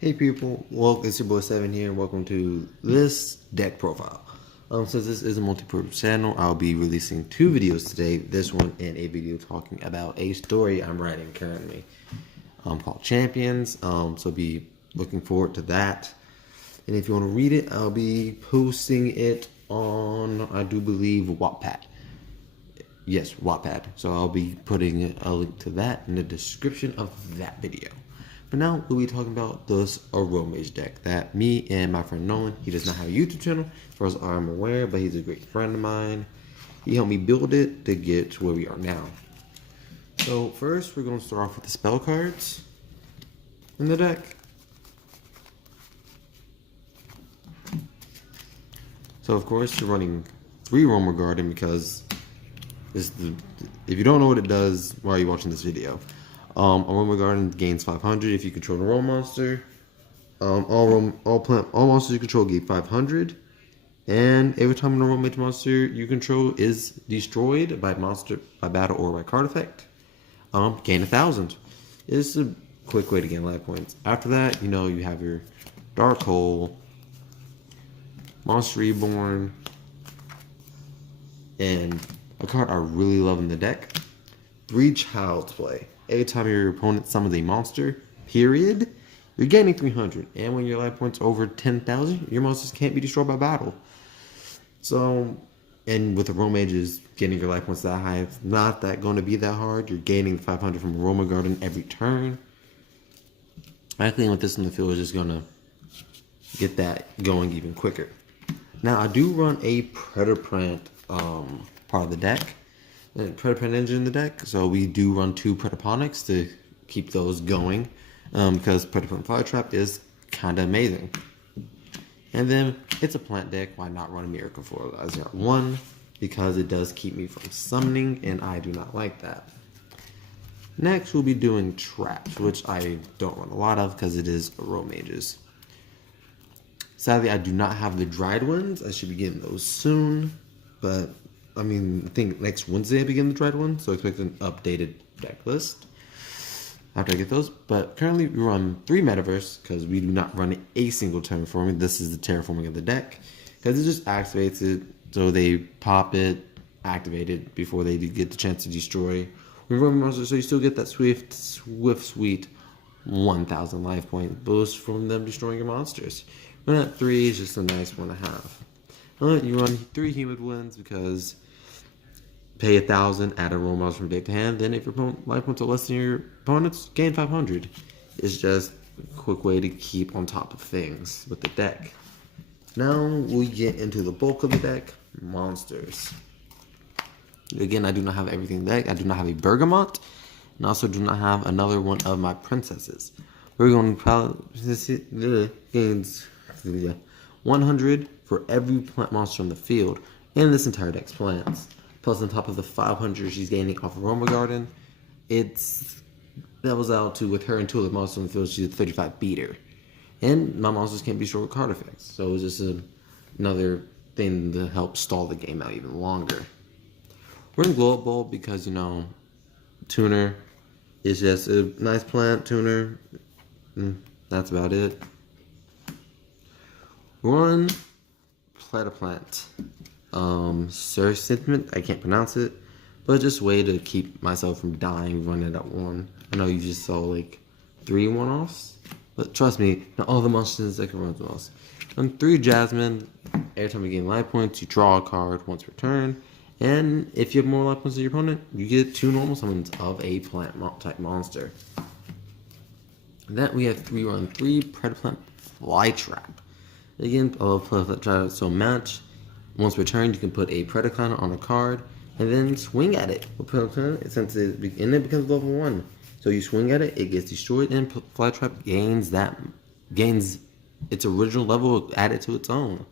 Hey people, well, it's your boy Seven here, and welcome to this deck profile. Since this is a multi-purpose channel, I'll be releasing two videos today. This one and a video talking about a story I'm writing currently, called Champions. So be looking forward to that. And if you want to read it, I'll be posting it on, I do believe, Wattpad. Yes, Wattpad. So I'll be putting a link to that in the description of that video. But now we'll be talking about this Aromage deck that me and my friend Nolan, he does not have a YouTube channel, as far as I'm aware, but he's a great friend of mine. He helped me build it to get to where we are now. So first, we're going to start off with the spell cards in the deck. So of course, you're running 3 Aromage Garden because if you don't know what it does, why are you watching this video? Aromage Garden gains 500 if you control a roll monster. All monsters you control gain 500, and every time an Aromage monster you control is destroyed by battle or by card effect, gain 1,000. It's a quick way to gain life points. After that, you have your Dark Hole, Monster Reborn, and a card I really love in the deck, 3 Child's Play. Every time your opponent summons a monster, period, you're gaining 300. And when your life points over 10,000, your monsters can't be destroyed by battle. So, and with the Aromages, getting your life points that high, it's not going to be that hard. You're gaining 500 from Aromage Garden every turn. I think with this in the field is just going to get that going even quicker. Now, I do run a Predaplant part of the deck. Predaplant engine in the deck, so we do run 2 Predaponics to keep those going, because Predaplant Flytrap is kind of amazing. And then it's a plant deck. Why not run a Miracle Fertilizer 1? Because it does keep me from summoning, and I do not like that. Next, we'll be doing traps, which I don't run a lot of because it is Aromages. Sadly, I do not have the dried ones. I should be getting those soon, but I think next Wednesday I begin the dried one, so expect an updated deck list after I get those. But currently we run 3 Metaverse because we do not run a single terraforming. This is the terraforming of the deck because it just activates it, so they pop it, activate it before they get the chance to destroy. We run monsters, so you still get that sweet 1,000 life point boost from them destroying your monsters. Run at 3 is just a nice one to have. You run 3 Humid Winds because pay 1,000, add a roll monster from deck to hand. Then if your life points are less than your opponent's, gain 500. It's just a quick way to keep on top of things with the deck. Now we get into the bulk of the deck, monsters. Again, I do not have everything in the deck. I do not have a Bergamot, and also do not have another one of my princesses. We're going to gains 100 for every plant monster on the field, and this entire deck's plants. Plus, on top of the 500 she's gaining off of Aromage Garden, it's levels out to, with her and 2 other monsters on the field, she's a 35 beater. And my monsters can't be short with card effects, so it's just another thing to help stall the game out even longer. We're in Glow Up Bowl because, Tuner is just a nice plant, Tuner. That's about it. Run Predaplant. Sir Sentiment, I can't pronounce it, but just a way to keep myself from dying running at 1. I know you just saw like 3 one-offs, but trust me, not all the monsters that can run one-offs. On 3 Jasmine, every time you gain life points, you draw a card once per turn, and if you have more life points than your opponent, you get 2 normal summons of a plant type monster. Then we have 3 Predaplant Flytrap. Again, I love Flytrap so much. Once per turn, you can put a Predacon on a card and then swing at it. Since it becomes level 1, so you swing at it, it gets destroyed, and Flytrap gains its original level added to its own.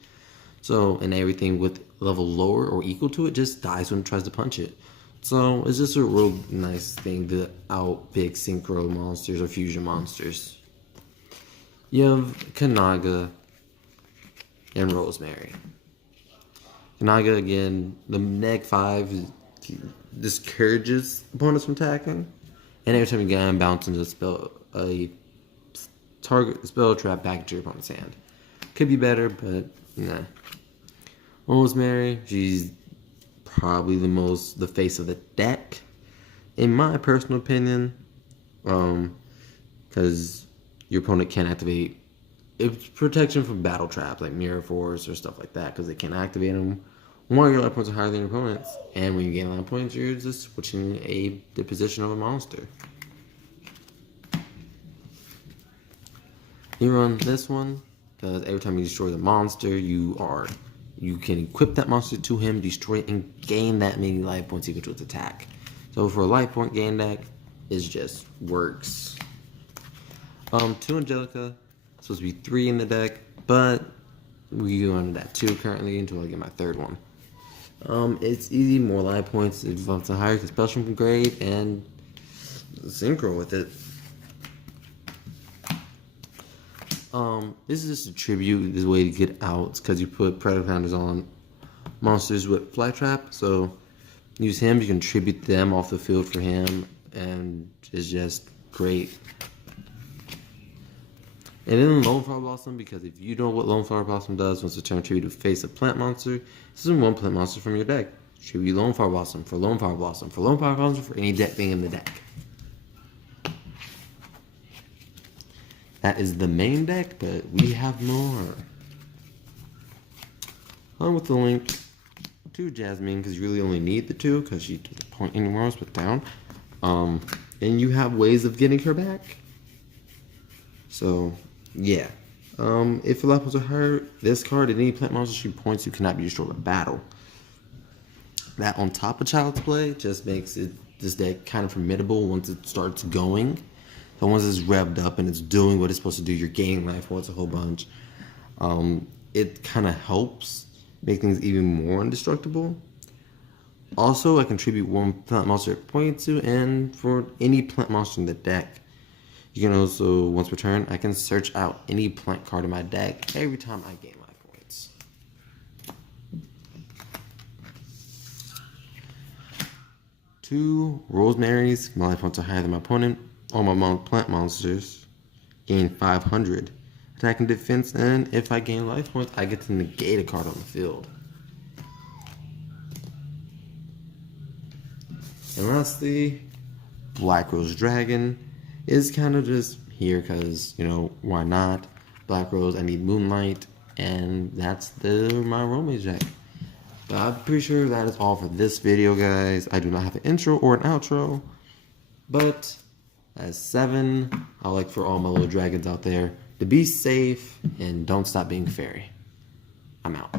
So, and everything with level lower or equal to it just dies when it tries to punch it. So it's just a real nice thing to outpick synchro monsters or fusion monsters. You have Kanaga and Rosemary. Kanaga, again, the neg 5 discourages opponents from attacking, and every time you get him, bounce into a target spell trap back into your opponent's hand. Could be better, but nah. Rosemary, she's probably the face of the deck, in my personal opinion, because your opponent can't activate. It's protection from battle traps like Mirror Force or stuff like that, because they can't activate them while your life points are higher than your opponent's. And when you gain life points, you're just switching the position of a monster. You run this one because every time you destroy the monster, you can equip that monster to him, destroy it, and gain that many life points equal to its attack. So for a life point gain deck, it just works. 2 Angelica, supposed to be 3 in the deck, but we go on that 2 currently until I get my 3rd one. It's easy, more life points, it bumps a higher special from grade, and synchro with it. This is just a tribute. This is a way to get outs because you put Predator Counters on monsters with Fly Trap. So use him. You can tribute them off the field for him, and it's just great. And then Lone Flower Blossom, because if you know what Lone Flower Blossom does, once a turn tribute to face a plant monster, this is 1 plant monster from your deck. Tribute Lone Flower Blossom for Lone Flower Blossom for Lone Flower Blossom for any deck thing in the deck. That is the main deck, but we have more. On with the link to Jasmine, because you really only need the 2, because she doesn't point anywhere else but down. And you have ways of getting her back. So, yeah. If your life points are higher, this card and any plant monster she points to cannot be destroyed by battle. That on top of Child's Play just makes this deck kind of formidable once it starts going. So once it's revved up and it's doing what it's supposed to do, you're gaining life points a whole bunch. It kind of helps make things even more indestructible. Also, I contribute 1 plant monster at point to, and for any plant monster in the deck. You can also, once per turn, I can search out any plant card in my deck every time I gain life points. Two Rosemaries, my life points are higher than my opponent. All my plant monsters gain 500 attack and defense, and if I gain life points, I get to negate a card on the field. And lastly, Black Rose Dragon is kind of just here because, you know, why not? Black Rose, I need Moonlight, and that's my Aromage deck. But I'm pretty sure that is all for this video, guys. I do not have an intro or an outro, but as 7, I'd like for all my little dragons out there to be safe and don't stop being fairy. I'm out.